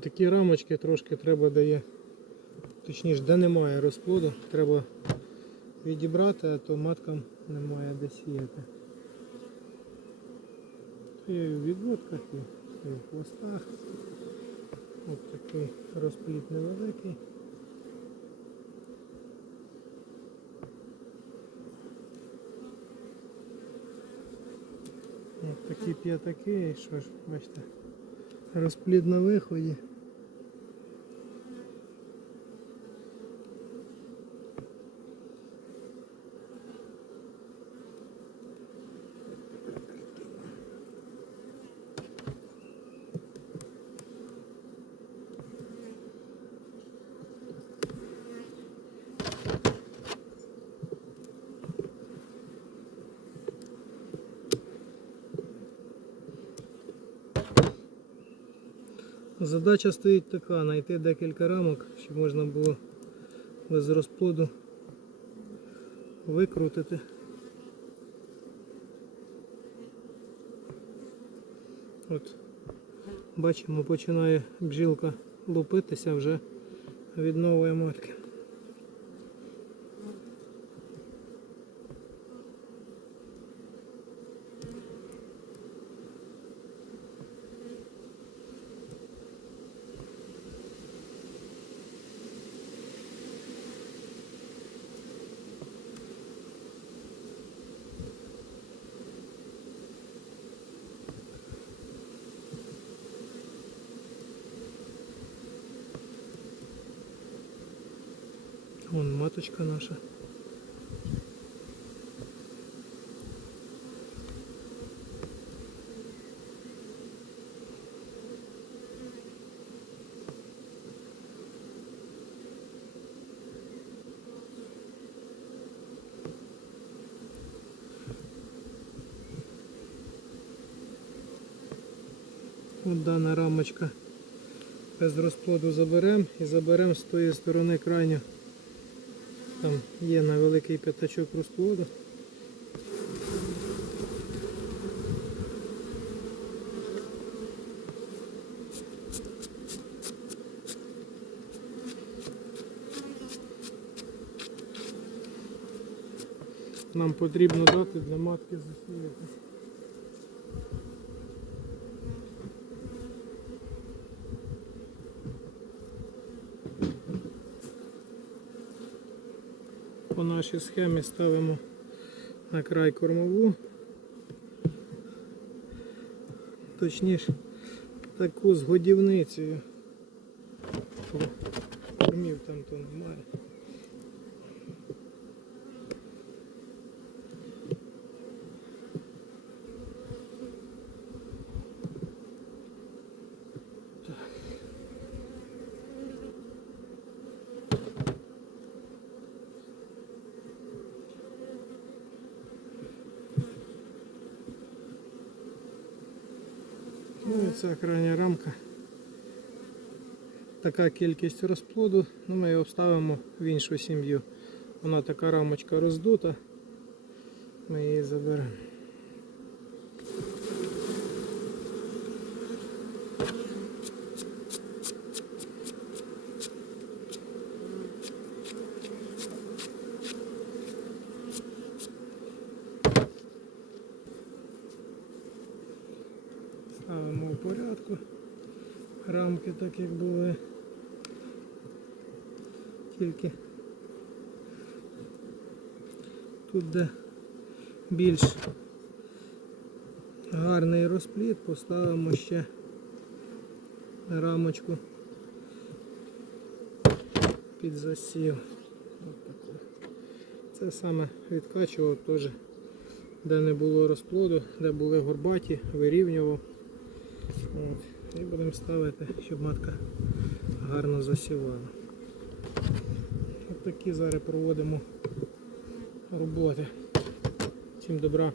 Такі рамочки трошки треба дає, точніше, де немає розплоду, треба відібрати, а то маткам немає де сіяти. І в відводках, і в хвостах. Ось такий розпліт невеликий. Ось такі п'ятаки, і що ж, бачите, розплід на виході. Задача стоїть така, знайти декілька рамок, щоб можна було без розплоду викрутити. От бачимо, починає бджілка лупитися вже від нової матки. Вон маточка наша. От дана рамочка без розплоду заберемо і заберемо з тої сторони крайню. Там є на великий п'ятачок розплоду. Нам потрібно дати для матки засіяти. Нашій схемі ставимо на край кормову. Точніше, таку з годівницею. Кормів там то немає. Ну ця крайня рамка. Така кількість розплоду, ну ми його вставимо в іншу сім'ю. Вона така рамочка роздута. Ми її заберемо. Ставимо в порядку. Рамки так як були. Тільки тут де більш гарний розпліт, поставимо ще рамочку під засів. Це саме відкачував теж, де не було розплоду, де були горбаті, вирівнював. От. І будемо ставити, щоб матка гарно засівала. От такі зараз проводимо роботи. Всім добра.